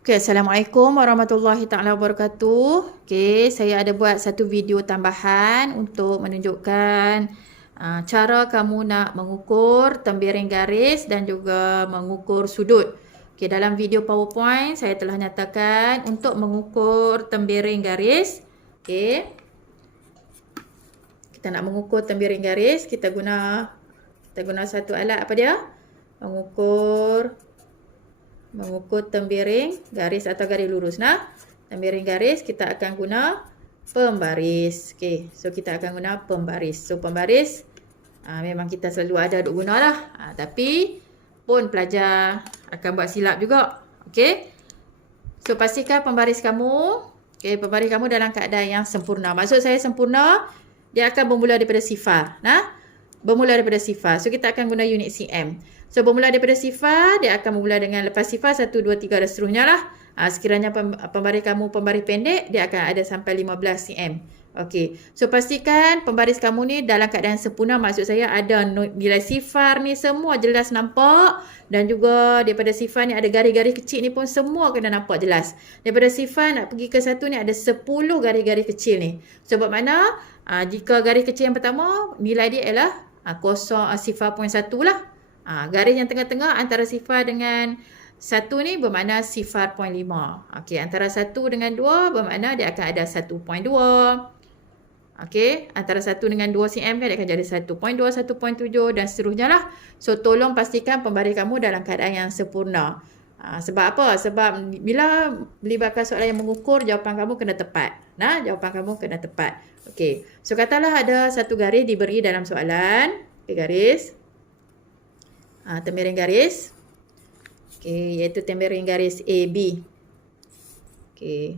Okay, Assalamualaikum warahmatullahi taala wabarakatuh. Okay, saya ada buat satu video tambahan untuk menunjukkan cara kamu nak mengukur tembiring garis dan juga mengukur sudut. Okay, dalam video PowerPoint saya telah nyatakan untuk mengukur tembiring garis. Okay, kita nak mengukur tembiring garis, kita guna satu alat apa dia? Mengukur tembiring garis atau garis lurus. Nah, tembiring garis kita akan guna pembaris. Okey, so kita akan guna pembaris. So pembaris memang kita selalu ada duk guna lah. Tapi pun pelajar akan buat silap juga. Okey. So pastikan pembaris kamu, pembaris kamu dalam keadaan yang sempurna. Maksud saya sempurna, dia akan bermula daripada sifar. Nah, bermula daripada sifar. So kita akan guna unit cm. So bermula daripada sifar, dia akan bermula dengan lepas sifar 1, 2, 3 dan seterusnya lah. Sekiranya pembaris kamu pembaris pendek, dia akan ada sampai 15 cm. Okey. So pastikan pembaris kamu ni dalam keadaan sempurna. Maksud saya ada nilai sifar ni semua jelas nampak. Dan juga daripada sifar ni ada garis-garis kecil ni pun semua kena nampak jelas. Daripada sifar nak pergi ke 1 ni ada 10 garis-garis kecil ni. Sebab mana? Jika garis kecil yang pertama, nilai dia ialah 0.1 lah. Garis yang tengah-tengah antara sifar dengan 1 ni bermakna sifar 0.5. Okey, antara 1 dengan 2 bermakna dia akan ada 1.2. Okey, antara 1 dengan 2 cm kan dia akan jadi 1.2, 1.7 dan seterusnya lah. So tolong pastikan pembaris kamu dalam keadaan yang sempurna. Sebab apa? Sebab bila melibatkan soalan yang mengukur, jawapan kamu kena tepat. Nah, jawapan kamu kena tepat. Okey. So katalah ada satu garis diberi dalam soalan. Okey, garis. Tembiring garis. Okey, iaitu tembiring garis AB. Okey.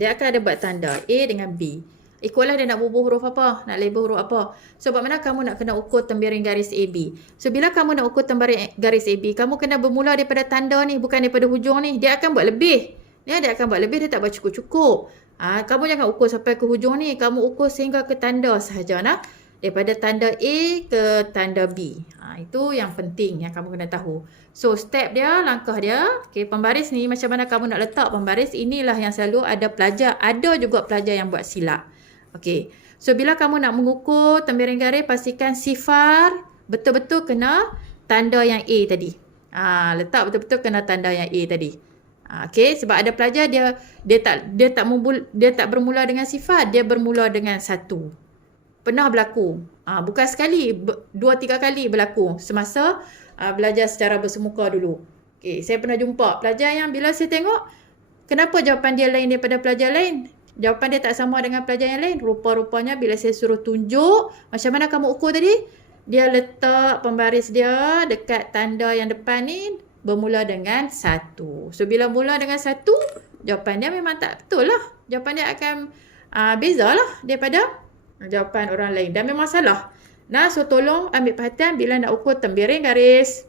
Dia akan ada buat tanda A dengan B. Equal lah dia nak bubuh huruf apa? Nak label huruf apa? Sebab mana kamu nak kena ukur tembiring garis AB? So, bila kamu nak ukur tembiring garis AB, kamu kena bermula daripada tanda ni, bukan daripada hujung ni. Dia akan buat lebih. Dia akan buat lebih, dia tak buat cukup-cukup. Kamu jangan ukur sampai ke hujung ni. Kamu ukur sehingga ke tanda sahaja. Nah. Daripada tanda A ke tanda B. Itu yang penting yang kamu kena tahu. So, step dia, langkah dia. Okay, pembaris ni macam mana kamu nak letak pembaris. Inilah yang selalu ada pelajar. Ada juga pelajar yang buat silap. Okay. So, bila kamu nak mengukur tembiring garis, pastikan sifar betul-betul kena tanda yang A tadi. Letak betul-betul kena tanda yang A tadi. Okay, sebab ada pelajar dia tak bermula dengan sifar. Dia bermula dengan 1. Pernah berlaku. Bukan sekali, 2-3 kali berlaku semasa belajar secara bersemuka dulu. Okay, saya pernah jumpa pelajar yang bila saya tengok, kenapa jawapan dia lain daripada pelajar lain? Jawapan dia tak sama dengan pelajar yang lain. Rupa-rupanya bila saya suruh tunjuk, macam mana kamu ukur tadi? Dia letak pembaris dia dekat tanda yang depan ni bermula dengan 1. So, bila mula dengan 1, jawapan dia memang tak betul lah. Jawapan dia akan beza lah daripada jawapan orang lain dan memang salah. Nah, so tolong ambil perhatian bila nak ukur tembiring garis.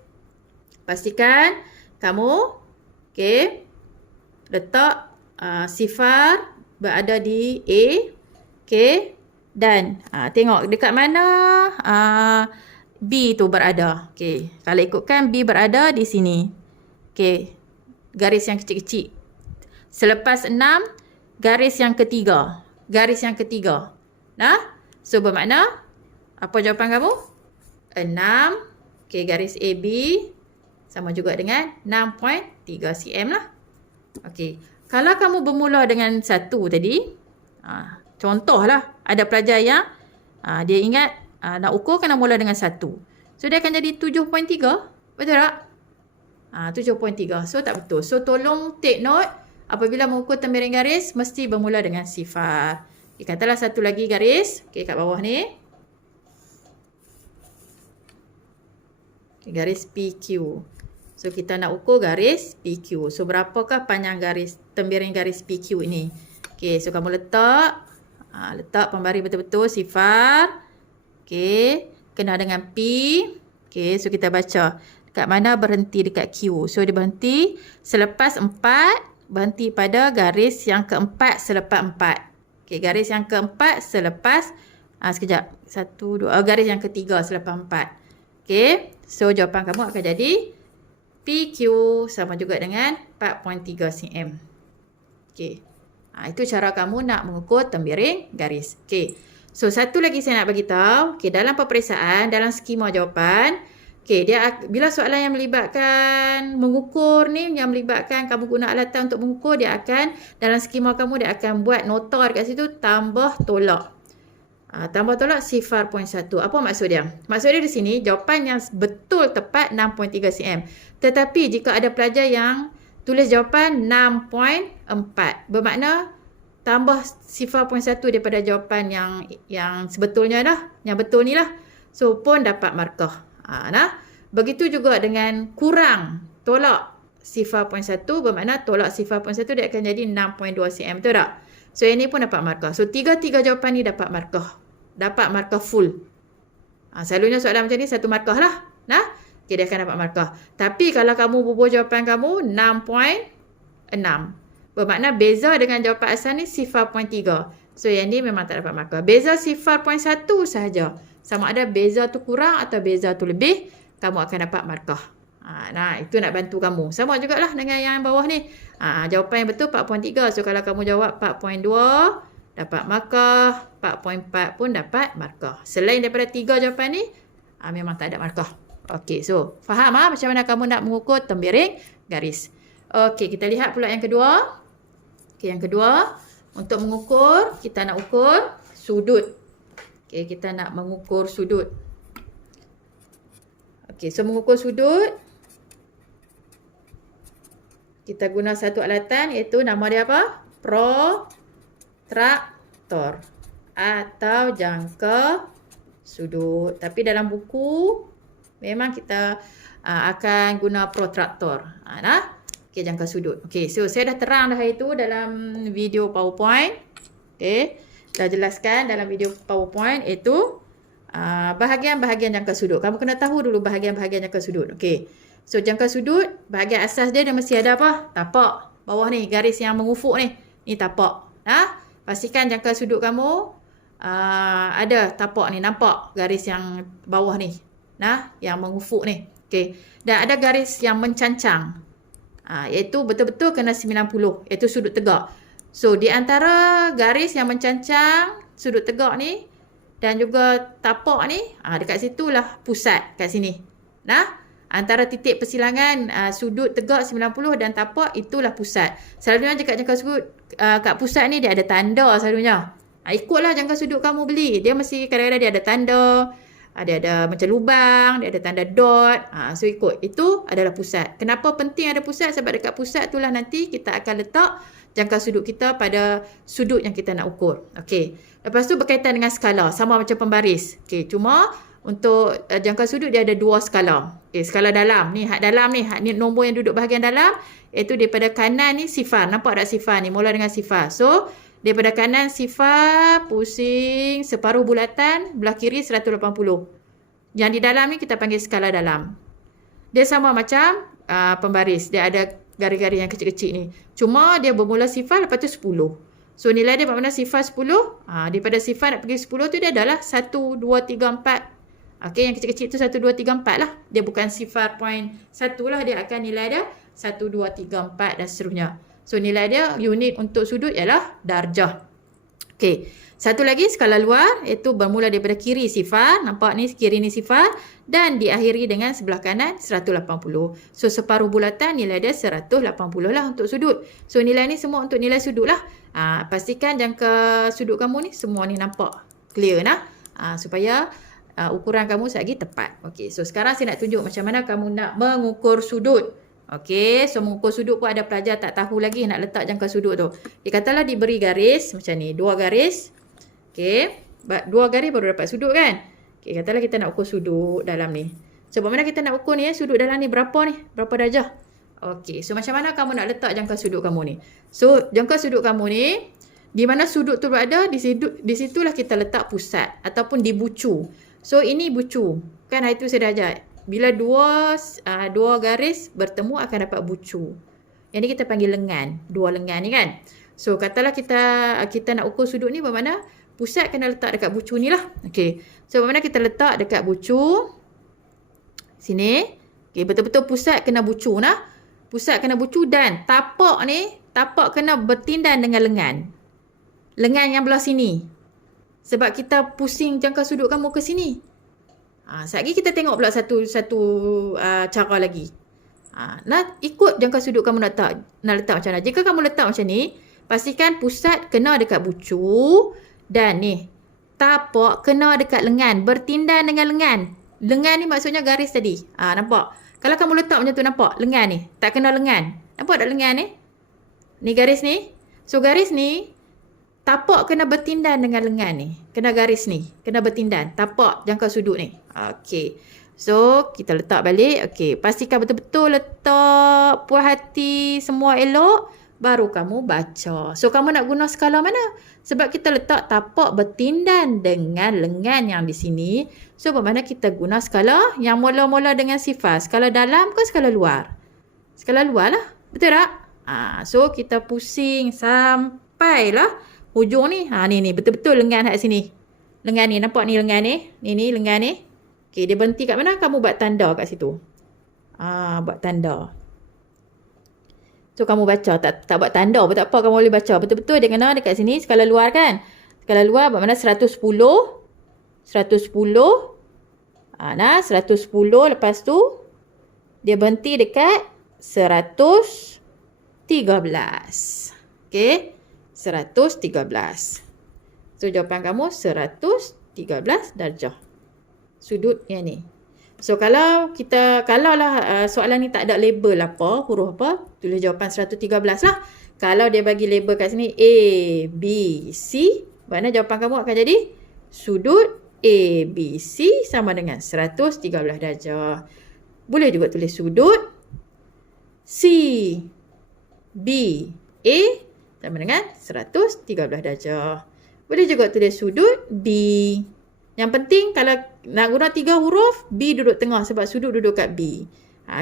Pastikan kamu letak sifar berada di A. Dan tengok dekat mana B tu berada. Kalau ikutkan B berada di sini. Garis yang kecil-kecil. Selepas 6, garis yang ketiga. Garis yang ketiga. Nah, so bermakna apa jawapan kamu? 6. Garis AB sama juga dengan 6.3 cm lah. Kalau kamu bermula dengan 1 tadi, contohlah ada pelajar yang dia ingat nak ukur kena mula dengan 1. So dia akan jadi 7.3. Betul tak? 7.3. So tak betul. So tolong take note, apabila mengukur tembiring garis mesti bermula dengan sifar. Katalah satu lagi garis. Kat bawah ni. Garis PQ. So, kita nak ukur garis PQ. So, berapakah panjang garis tembiring garis PQ ini? So kamu letak. Letak pembaris betul-betul sifar. Kena dengan P. So, kita baca. Dekat mana berhenti dekat Q. So, dia berhenti selepas 4. Berhenti pada garis yang keempat selepas 4. Garis yang keempat selepas sekejap. 1, 2. Garis yang ketiga selepas 4. So jawapan kamu akan jadi P PQ sama juga dengan 4.3 cm. Okey. Itu cara kamu nak mengukur tembiring garis. Okey. So, satu lagi saya nak bagi tahu, okey, dalam peperiksaan, dalam skema jawapan, okey, bila soalan yang melibatkan mengukur ni, yang melibatkan kamu guna alatan untuk mengukur, dia akan dalam skema kamu dia akan buat nota dekat situ tambah tolak. Tambah tolak 0.1. Apa maksud dia? Maksud dia di sini jawapan yang betul tepat 6.3 cm. Tetapi jika ada pelajar yang tulis jawapan 6.4, bermakna tambah 0.1 daripada jawapan yang sebetulnya dah, yang betul ni lah. So pun dapat markah. Begitu juga dengan kurang tolak 0.1, bermakna tolak 0.1 dia akan jadi 6.2 cm, betul tak? So yang ni pun dapat markah. So tiga-tiga jawapan ni dapat markah. Dapat markah full. Selalunya soalan macam ni satu markah lah. Okay, dia akan dapat markah. Tapi kalau kamu bubuh jawapan kamu 6.6. Bermakna beza dengan jawapan asal ni 0.3. So yang ni memang tak dapat markah. Beza 0.1 sahaja. Sama ada beza tu kurang atau beza tu lebih, kamu akan dapat markah. Itu nak bantu kamu. Sama jugalah dengan yang bawah ni. Jawapan yang betul 4.3. So kalau kamu jawab 4.2, dapat markah. 4.4 pun dapat markah. Selain daripada 3 jawapan ni, memang tak ada markah. Okey, so faham macam mana kamu nak mengukur tembiring garis. Okey, kita lihat pula yang kedua. Okey, yang kedua, untuk mengukur, kita nak ukur sudut. Okey, kita nak mengukur sudut. Okey, so mengukur sudut, kita guna satu alatan, iaitu nama dia apa? Protraktor atau jangka sudut. Tapi dalam buku memang kita akan guna protraktor. Okey, jangka sudut. Okey, so saya dah terang dah itu dalam video PowerPoint. Okey, dah jelaskan dalam video PowerPoint itu bahagian-bahagian jangka sudut. Kamu kena tahu dulu bahagian-bahagian jangka sudut. Okey. So jangka sudut, bahagian asas dia mesti ada apa? Tapak. Bawah ni, garis yang mengufuk ni. Ni tapak. Pastikan jangka sudut kamu ada tapak ni, nampak garis yang bawah ni. Yang mengufuk ni. Okey. Dan ada garis yang mencancang. Iaitu betul-betul kena 90, iaitu sudut tegak. So di antara garis yang mencancang sudut tegak ni dan juga tapak ni, dekat situlah pusat kat sini. Antara titik persilangan sudut tegak 90 dan tapak, itulah pusat. Selalunya jangka sudut kat pusat ni dia ada tanda selalunya. Ikutlah jangka sudut kamu beli. Dia mesti kadang-kadang dia ada tanda. Dia ada macam lubang, dia ada tanda dot. So ikut. Itu adalah pusat. Kenapa penting ada pusat? Sebab dekat pusat itulah nanti kita akan letak jangka sudut kita pada sudut yang kita nak ukur. Okey. Lepas tu berkaitan dengan skala. Sama macam pembaris. Okey. Cuma untuk jangka sudut dia ada dua skala. Okey, skala dalam. Ni had dalam ni. Had ni nombor yang duduk bahagian dalam. Iaitu daripada kanan ni sifar. Nampak tak sifar ni? Mula dengan sifar. So daripada kanan sifar, pusing, separuh bulatan, belah kiri 180. Yang di dalam ni kita panggil skala dalam. Dia sama macam pembaris. Dia ada garis-garis yang kecil-kecil ni. Cuma dia bermula sifar, lepas tu 10. So nilai dia bermakna sifar 10. Daripada sifar nak pergi 10 tu dia adalah 1, 2, 3, 4. Okey, yang kecil-kecil tu 1, 2, 3, 4 lah. Dia bukan sifar point 1 lah. Dia akan nilai dia 1, 2, 3, 4 dan seterusnya. So nilai dia unit untuk sudut ialah darjah. Okey. Satu lagi skala luar, iaitu bermula daripada kiri sifar. Nampak ni kiri ni sifar. Dan diakhiri dengan sebelah kanan 180. So separuh bulatan nilai dia 180 lah untuk sudut. So nilai ni semua untuk nilai sudut lah. Pastikan jangka sudut kamu ni semua ni nampak clear supaya ukuran kamu sekali tepat. Okey. So sekarang saya nak tunjuk macam mana kamu nak mengukur sudut. Okey, so mengukur sudut pun ada pelajar tak tahu lagi nak letak jangka sudut tu. Dia katalah diberi garis macam ni, 2 garis. Okey, 2 garis baru dapat sudut kan? Okey, katalah kita nak ukur sudut dalam ni. So, bagaimana kita nak ukur ni sudut dalam ni berapa ni? Berapa darjah? Okey, so macam mana kamu nak letak jangka sudut kamu ni? So, jangka sudut kamu ni, di mana sudut tu berada, di situlah kita letak pusat ataupun di bucu. So, ini bucu. Kan hari tu saya dah ajar. Bila dua garis bertemu akan dapat bucu. Yang ni kita panggil lengan. 2 lengan ni kan. So katalah kita nak ukur sudut ni bermakna pusat kena letak dekat bucu ni lah. Okey. So bermakna kita letak dekat bucu. Sini. Okey, betul-betul pusat kena bucu nah. Pusat kena bucu dan tapak kena bertindan dengan lengan. Lengan yang belah sini. Sebab kita pusing jangka sudut kamu ke sini. Sekejap lagi kita tengok pula satu cara lagi. Nak ikut jangka sudut kamu nak letak macam mana. Jika kamu letak macam ni, pastikan pusat kena dekat bucu dan ni tapak kena dekat lengan, bertindan dengan lengan. Lengan ni maksudnya garis tadi. Nampak? Kalau kamu letak macam tu, nampak lengan ni tak kena lengan. Nampak tak lengan ni? Ni garis ni. So garis ni tapak kena bertindan dengan lengan ni. Kena garis ni. Kena bertindan. Tapak jangka sudut ni. Okey. So, kita letak balik. Okey. Pastikan betul-betul letak puas hati. Semua elok. Baru kamu baca. So, kamu nak guna skala mana? Sebab kita letak tapak bertindan dengan lengan yang di sini. So, bermakna kita guna skala yang mula-mula dengan sifar. Skala dalam ke skala luar? Skala luar lah. Betul tak? So, kita pusing sampailah hujung ni. Ni betul-betul lengan kat sini. Lengan ni, nampak ni lengan ni? Ni lengan ni. Okey, dia berhenti kat mana? Kamu buat tanda kat situ. Buat tanda. So, kamu baca. Tak buat tanda pun tak apa. Kamu boleh baca. Betul-betul dia kena dekat sini. Skala luar kan? Skala luar bermakna 110. 110. 110. Lepas tu, dia berhenti dekat 113. Okey. 113. So, jawapan kamu 113 darjah. Sudut yang ni. So, kalau lah soalan ni tak ada label apa, huruf apa, tulis jawapan 113 lah. Kalau dia bagi label kat sini A, B, C, maknanya jawapan kamu akan jadi sudut A, B, C sama dengan 113 darjah. Boleh juga tulis sudut C, B, A sama dengan 113 darjah. Boleh juga tulis sudut B. Yang penting kalau nak guna 3 huruf, B duduk tengah sebab sudut duduk kat B.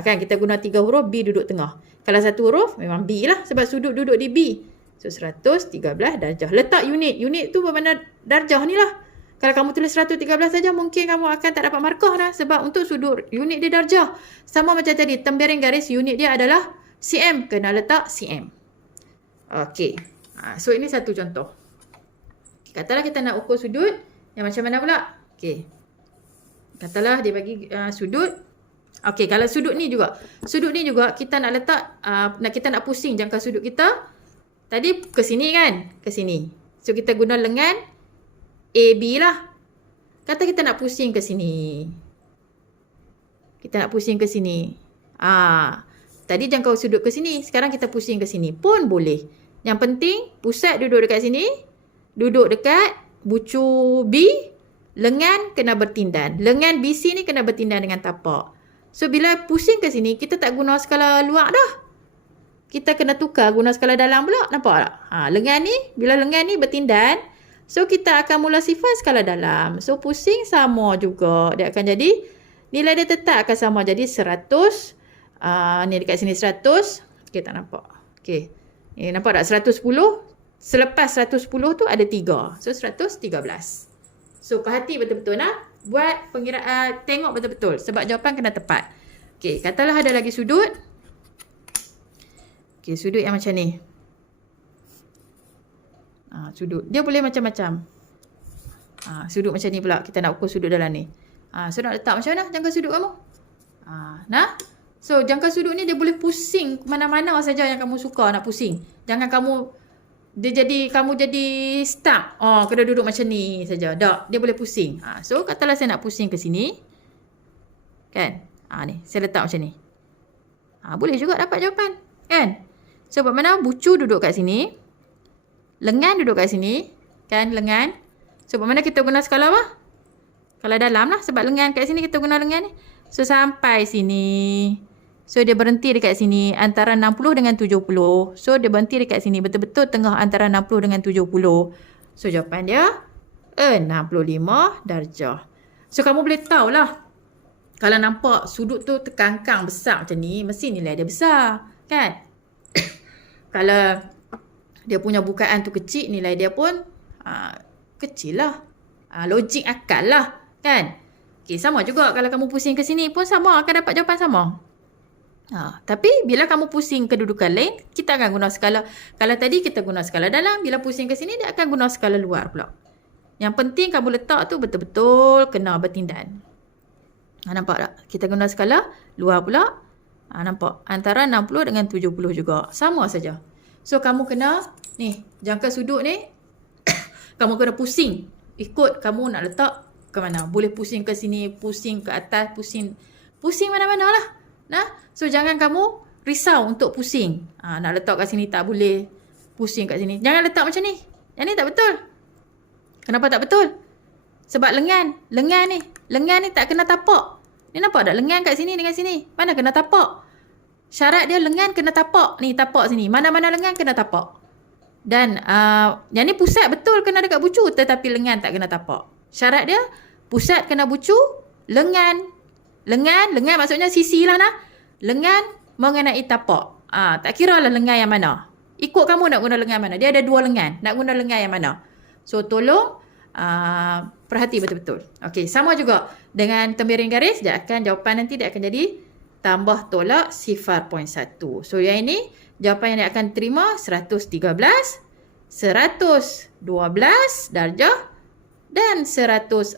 Kan kita guna 3 huruf, B duduk tengah. Kalau 1 huruf, memang B lah sebab sudut duduk di B. So, 113 darjah. Letak unit. Unit tu bermakna darjah ni lah. Kalau kamu tulis 113 saja, mungkin kamu akan tak dapat markah dah. Sebab untuk sudut, unit dia darjah. Sama macam tadi, tembereng garis, unit dia adalah cm. Kena letak cm. Okey. So, ini satu contoh. Katalah kita nak ukur sudut yang macam mana pula? Okey. Katalah dia bagi sudut. Okey, kalau sudut ni juga. Sudut ni juga kita nak letak, kita nak pusing jangka sudut kita. Tadi ke sini kan? Ke sini. So, kita guna lengan AB lah. Kata kita nak pusing ke sini. Kita nak pusing ke sini. Tadi jangka sudut ke sini. Sekarang kita pusing ke sini. Pun boleh. Yang penting, pusat duduk dekat sini. Duduk dekat bucu B, lengan kena bertindan. Lengan BC ni kena bertindan dengan tapak. So, bila pusing ke sini, kita tak guna skala luar dah. Kita kena tukar guna skala dalam pula. Nampak tak? Lengan ni, bila lengan ni bertindan, so kita akan mula sifar skala dalam. So, pusing sama juga. Dia akan jadi, nilai dia tetap akan sama. Jadi, 100. Ni dekat sini 100. Okay, tak nampak. Okay. Ni nampak tak? 110. Selepas 110 tu ada 3. So, 113. So, perhati betul-betul nak. Buat pengiraan, tengok betul-betul. Sebab jawapan kena tepat. Okey, katalah ada lagi sudut. Okey, sudut yang macam ni. Sudut. Dia boleh macam-macam. Sudut macam ni pula. Kita nak ukur sudut dalam ni. So, nak letak macam mana jangka sudut kamu? Nah. So, jangka sudut ni dia boleh pusing mana-mana saja yang kamu suka nak pusing. Jangan kamu kamu jadi stuck. Kena duduk macam ni saja. Tak, dia boleh pusing. So, katalah saya nak pusing ke sini. Kan? Ni, saya letak macam ni. Boleh juga dapat jawapan. Kan? So, buat mana? Bucu duduk kat sini. Lengan duduk kat sini. Kan? Lengan. So, buat mana kita guna skala apa? Skala dalam lah. Sebab lengan kat sini kita guna lengan ni. So, sampai sini. So, dia berhenti dekat sini antara 60 dengan 70. So, dia berhenti dekat sini. Betul-betul tengah antara 60 dengan 70. So, jawapan dia 65 darjah. So, kamu boleh tahulah. Kalau nampak sudut tu terkangkang besar macam ni, mesti nilai dia besar. Kan? Kalau dia punya bukaan tu kecil, nilai dia pun kecil lah. Logik akal lah. Kan? Okay, sama juga kalau kamu pusing ke sini pun sama. Akan dapat jawapan sama. Tapi bila kamu pusing kedudukan lain, kita akan guna skala. Kalau tadi kita guna skala dalam, bila pusing ke sini dia akan guna skala luar pula. Yang penting kamu letak tu betul-betul kena bertindan. Nampak tak? Kita guna skala luar pula. Nampak? Antara 60 dengan 70 juga. Sama saja. So kamu kena ni, jangka sudut ni kamu kena pusing. Ikut kamu nak letak ke mana. Boleh pusing ke sini, pusing ke atas, pusing mana-mana lah. So jangan kamu risau untuk pusing. Nak letak kat sini tak boleh. Pusing kat sini. Jangan letak macam ni. Yang ni tak betul. Kenapa tak betul? Sebab lengan ni tak kena tapak. Ni nampak tak? Lengan kat sini dengan sini. Mana kena tapak? Syarat dia lengan kena tapak. Ni tapak sini. Mana-mana lengan kena tapak. Dan yang ni pusat betul kena dekat bucu. Tetapi lengan tak kena tapak. Syarat dia pusat kena bucu. Lengan maksudnya sisi lah nah. Lengan mengenai tapak. Tak kira lah lengan yang mana. Ikut kamu nak guna lengan mana. Dia ada 2 lengan. Nak guna lengan yang mana. So tolong perhati betul-betul. Okey, sama juga dengan tembiring garis. Jawapan nanti dia akan jadi tambah tolak 0.1. So yang ini jawapan yang dia akan terima 113, 112 darjah dan 114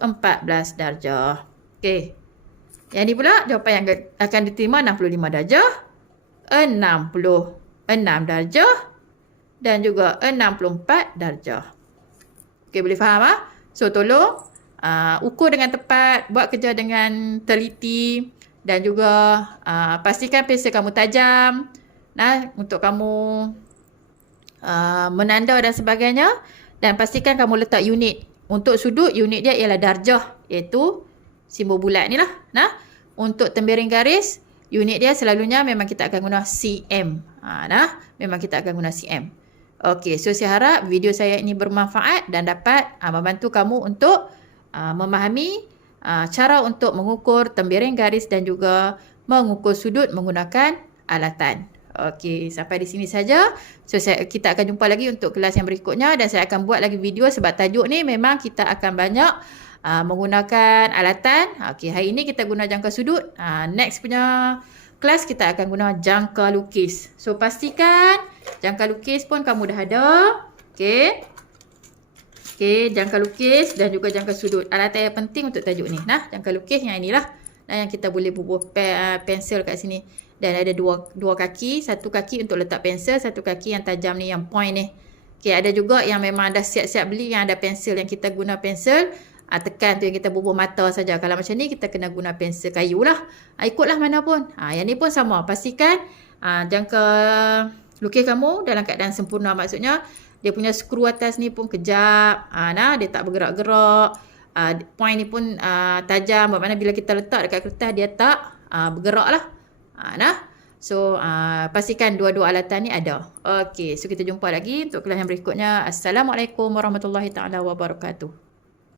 darjah. Okey. Yang ni pula jawapan yang akan diterima 65 darjah, 66 darjah dan juga 64 darjah. Okey, boleh faham ? So tolong ukur dengan tepat, buat kerja dengan teliti dan juga pastikan pensel kamu tajam untuk kamu menanda dan sebagainya, dan pastikan kamu letak unit. Untuk sudut, unit dia ialah darjah, iaitu simbol bulat ni lah. Untuk tembiring garis, unit dia selalunya memang kita akan guna cm. Memang kita akan guna cm. Okey, so saya harap video saya ini bermanfaat dan dapat membantu kamu untuk memahami cara untuk mengukur tembiring garis dan juga mengukur sudut menggunakan alatan. Okey, sampai di sini saja. So kita akan jumpa lagi untuk kelas yang berikutnya, dan saya akan buat lagi video sebab tajuk ni memang kita akan banyak menggunakan alatan. Okey, hari ini kita guna jangka sudut. Next punya kelas kita akan guna jangka lukis. So pastikan jangka lukis pun kamu dah ada. Okey. Okey, jangka lukis dan juga jangka sudut. Alatan yang penting untuk tajuk ni. Jangka lukis yang inilah. Yang kita boleh bubuh pensel kat sini. Dan ada dua kaki. Satu kaki untuk letak pensel, satu kaki yang tajam ni, yang point ni. Okey, ada juga yang memang dah siap-siap beli yang ada pensel, yang kita guna pensel tekan tu yang kita bubuh mata saja. Kalau macam ni kita kena guna pensel kayu lah. Ikutlah mana pun. Yang ni pun sama. Pastikan jangka lukis kamu dalam keadaan sempurna. Maksudnya dia punya skru atas ni pun kejap. Dia tak bergerak-gerak. Point ni pun tajam. Bermakna bila kita letak dekat kertas dia tak bergerak lah. So pastikan dua-dua alatan ni ada. Okey, so kita jumpa lagi untuk kelas yang berikutnya. Assalamualaikum warahmatullahi taala wabarakatuh.